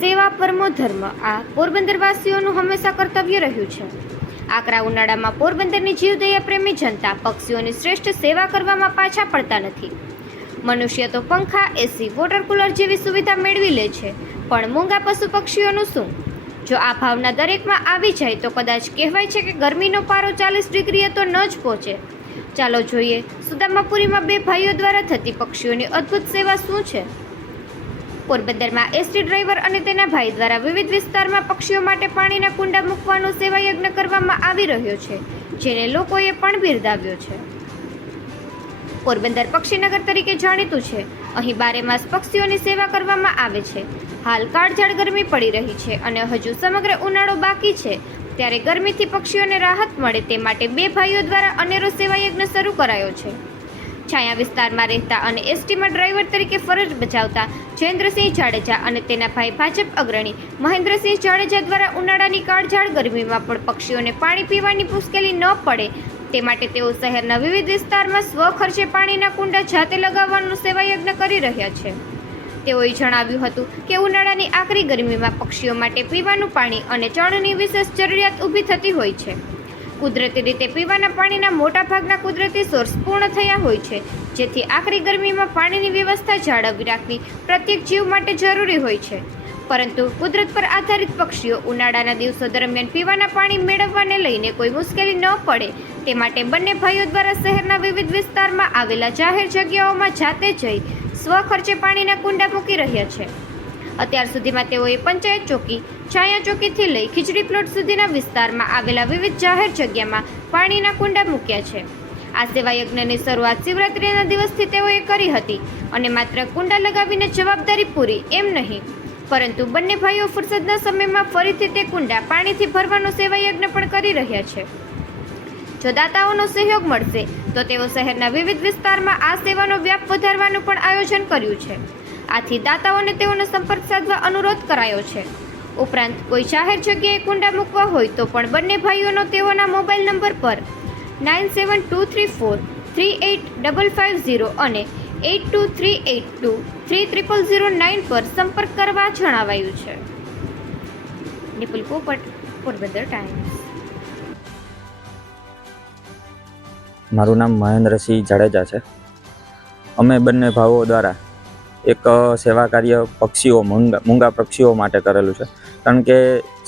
સેવા પરમો ધર્મ. આ પોરબંદરવાસીઓનું હંમેશા કર્તવ્ય રહ્યું છે. આકરા ઉનાળામાં પોરબંદરની જીવદયા પ્રેમી જનતા પક્ષીઓની શ્રેષ્ઠ સેવા કરવામાં પાછા પડતા નથી. મનુષ્ય તો પંખા એસી વોટર કુલર જેવી સુવિધા મેળવી લે છે. પણ મૂંગા પશુ પક્ષીઓનું શું? જો આ ભાવના દરેકમાં આવી જાય તો કદાચ કહેવાય છે કે ગરમીનો પારો ચાલીસ ડિગ્રીએ તો ન જ પહોંચે. ચાલો જોઈએ, સુદામાપુરીમાં બે ભાઈઓ દ્વારા થતી પક્ષીઓની અદ્ભુત સેવા શું છે? પોરબંદરમાં એસટી ડ્રાઈવર અને તેના ભાઈ દ્વારા વિવિધ વિસ્તારમાં પક્ષીઓ માટે પાણીના કુંડા મૂકવાનો સેવાયજ્ઞ કરવામાં આવી રહ્યો છે, જેને લોકોએ પણ બિરદાવ્યો છે. પોરબંદર પક્ષીનગર તરીકે જાણીતું છે, અહીં બારે માસ પક્ષીઓની સેવા કરવામાં આવે છે. હાલ કાળઝાળ ગરમી પડી રહી છે અને હજુ સમગ્ર ઉનાળો બાકી છે, ત્યારે ગરમીથી પક્ષીઓને રાહત મળે તે માટે બે ભાઈઓ દ્વારા અનેરો સેવાયજ્ઞ શરૂ કરાયો છે. છાયા વિસ્તારમાં રહેતા અને એસટીમાં ડ્રાઈવર તરીકે ફરજ બજાવતા જયેન્દ્રસિંહ જાડેજા અને તેના ભાઈ ભાજપ અગ્રણી મહેન્દ્રસિંહ જાડેજા દ્વારા ઉનાળાની કાળઝાળ ગરમીમાં પણ પક્ષીઓને પાણી પીવાની મુશ્કેલી ન પડે. તે માટે તેઓ શહેરના વિવિધ વિસ્તારમાં સ્વખર્ચે પાણીના કુંડા જાતે લગાવવાનું સેવાયજ્ઞ કરી રહ્યા છે. તેઓએ જણાવ્યું હતું કે ઉનાળાની આકરી ગરમીમાં પક્ષીઓ માટે પીવાનું પાણી અને ચણની વિશેષ જરૂરિયાત ઊભી થતી હોય છે. કુદરતી રીતે પીવાના પાણીના મોટા ભાગના કુદરતી સોર્સ પૂર્ણ થયા હોય છે. જેથી આખરી ગરમીમાં પાણીની વ્યવસ્થા જાળવી રાખવી પ્રત્યેક જીવ માટે જરૂરી હોય છે. પરંતુ કુદરત પર આધારિત પક્ષીઓ ઉનાળાના દિવસો દરમિયાન પીવાના પાણી મેળવવાને લઈને કોઈ મુશ્કેલી ન પડે. તે માટે બંને ભાઈઓ દ્વારા શહેરના વિવિધ વિસ્તારમાં આવેલા જાહેર જગ્યાઓમાં જાતે જઈ સ્વખર્ચે પાણીના કુંડા મૂકી રહ્યા છે. અત્યાર સુધીમાં તેઓએ પંચાયત ચોકી, છાયા ચોકીથી લઈ ખીચડી પ્લોટ સુધીના વિસ્તારમાં આવેલા વિવિધ જાહેર જગ્યામાં પાણીના કુંડા મૂક્યા છે. આ સેવા યજ્ઞની શરૂઆત શિવરાત્રિના દિવસથી તેઓએ કરી હતી અને માત્ર કુંડા લગાવીને જવાબદારી પૂરી એમ નહીં. પરંતુ બંને ભાઈઓ ફુરસદના સમયમાં ફરીથી તે કુંડા પાણીથી ભરવાનો સેવાયજ્ઞ પણ કરી રહ્યા છે. જો દાતાઓનો સહયોગ મળશે, તો તેઓ શહેરના વિવિધ વિસ્તારમાં આ સેવાનો વ્યાપ વધારવાનું પણ આયોજન કર્યું છે. આથી દાતાઓને તેઓનો સંપર્ક સાધવા અનુરોધ કરાયો છે. ઉપરાંત કોઈ જાહેર જગ્યાએ કુંડા મૂકવા હોય તો પણ બંને ભાઈઓનો તેઓના મોબાઈલ નંબર પર nine seven two three four three eight double five zero અને eight two three eight two three triple zero nine પર સંપર્ક કરવા જણાવાયું છે. નિપુલ પોપટ, પોરબંદર ટાઈમ્સ. મારું નામ મહેન્દ્રસિંહ જાડેજા છે. અમે બંને ભાઈઓ દ્વારા એક સેવા કાર્ય પક્ષીઓ, મૂંગા મૂંગા પક્ષીઓ માટે કરેલું છે. કારણ કે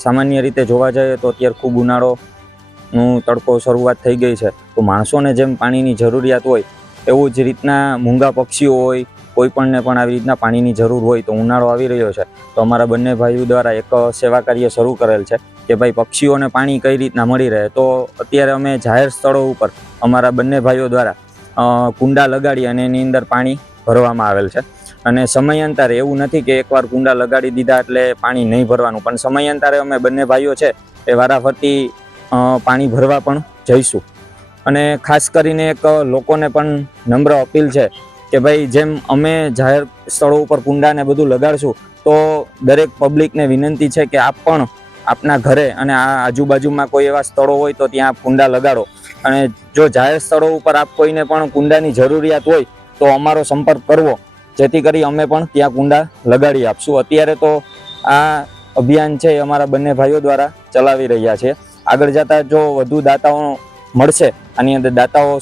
સામાન્ય રીતે જોવા જઈએ તો અત્યારે ખૂબ ઉનાળોનું તડકો શરૂઆત થઈ ગઈ છે. તો માણસોને જેમ પાણીની જરૂરિયાત હોય, એવું જ રીતના મૂંગા પક્ષીઓ હોય કોઈપણને પણ આવી રીતના પાણીની જરૂર હોય, તો ઉનાળો આવી રહ્યો છે. તો અમારા બંને ભાઈઓ દ્વારા એક સેવા કાર્ય શરૂ કરેલ છે કે ભાઈ પક્ષીઓને પાણી કઈ રીતના મળી રહે. તો અત્યારે અમે જાહેર સ્થળો ઉપર અમારા બંને ભાઈઓ દ્વારા કુંડા લગાડી અને એની અંદર પાણી ભરવામાં આવેલ છે. અને સમયાંતરે એવું નથી કે એકવાર કુંડા લગાડી દીધા એટલે પાણી નહીં ભરવાનું. પણ સમયાંતરે અમે બંને ભાઈઓ છે એ વારાફરતી પાણી ભરવા પણ જઈશું. અને ખાસ કરીને એક લોકોને પણ નમ્ર અપીલ છે કે ભાઈ, જેમ અમે જાહેર સ્થળો ઉપર કુંડાને બધું લગાડશું, તો દરેક પબ્લિકને વિનંતી છે કે આપ પણ આપના ઘરે અને આ આજુબાજુમાં કોઈ એવા સ્થળો હોય તો ત્યાં કુંડા લગાડો. અને જો જાહેર સ્થળો ઉપર આપ કોઈને પણ કુંડાની જરૂરિયાત હોય તો અમારો સંપર્ક કરવો. જેથી કરી અમે પણ ત્યાં કુંડા લગાડી આપશું. અત્યારે તો આ અભિયાન છે અમારા બંને ભાઈઓ દ્વારા ચલાવી રહ્યા છે. આગળ જતા જો વધુ દાતાઓ મળશે, આની અંદર દાતાઓ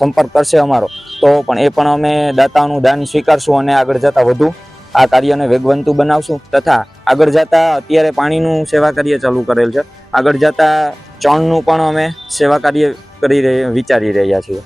સંપર્ક કરશે અમારો, તો પણ એ પણ અમે દાતાઓનું દાન સ્વીકારશું અને આગળ જતા વધુ આ કાર્યને વેગવંતું બનાવશું. તથા આગળ જતા અત્યારે પાણીનું સેવા કાર્ય ચાલુ કરેલ છે. આગળ જતા ચણનું પણ અમે સેવા કાર્ય કરી વિચારી રહ્યા છીએ.